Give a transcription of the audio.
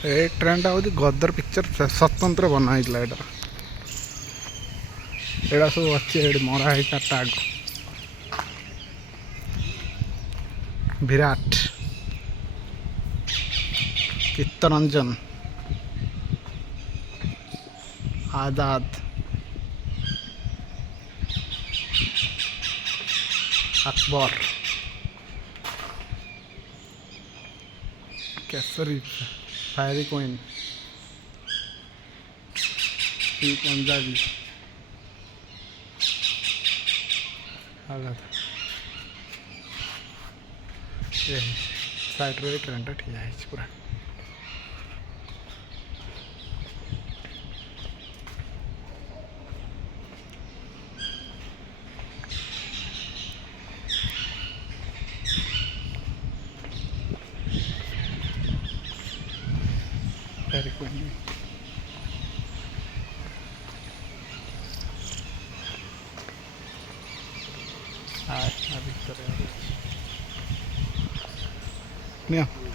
ए train टा हूँ गदर picture स्वतंत्र बना है एड़ा सब अच्छे मरा है चार्टा आग विराट चित्तरंजन आजाद अकबर केसरी फायरी क्वीन पंजाबी आजाद साइड रे ट्रेन टा ठिया है पूरा फायरी क्वीन भितर